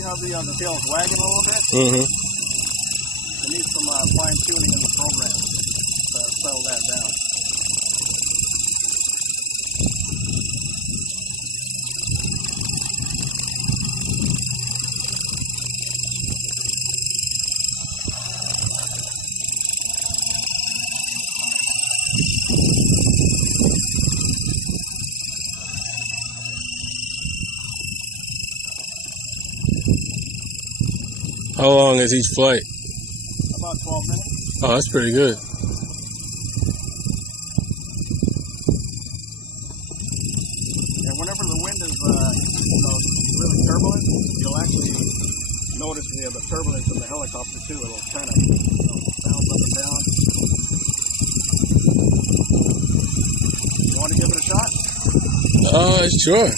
see how the tail is wagging a little bit? Mm-hmm. It needs some fine tuning in the program to settle that down. How long is each flight? About 12 minutes. Oh, that's pretty good. And whenever the wind is really turbulent, you'll actually notice the turbulence in the helicopter too. It'll kind of bounce up and down. You want to give it a shot? Sure.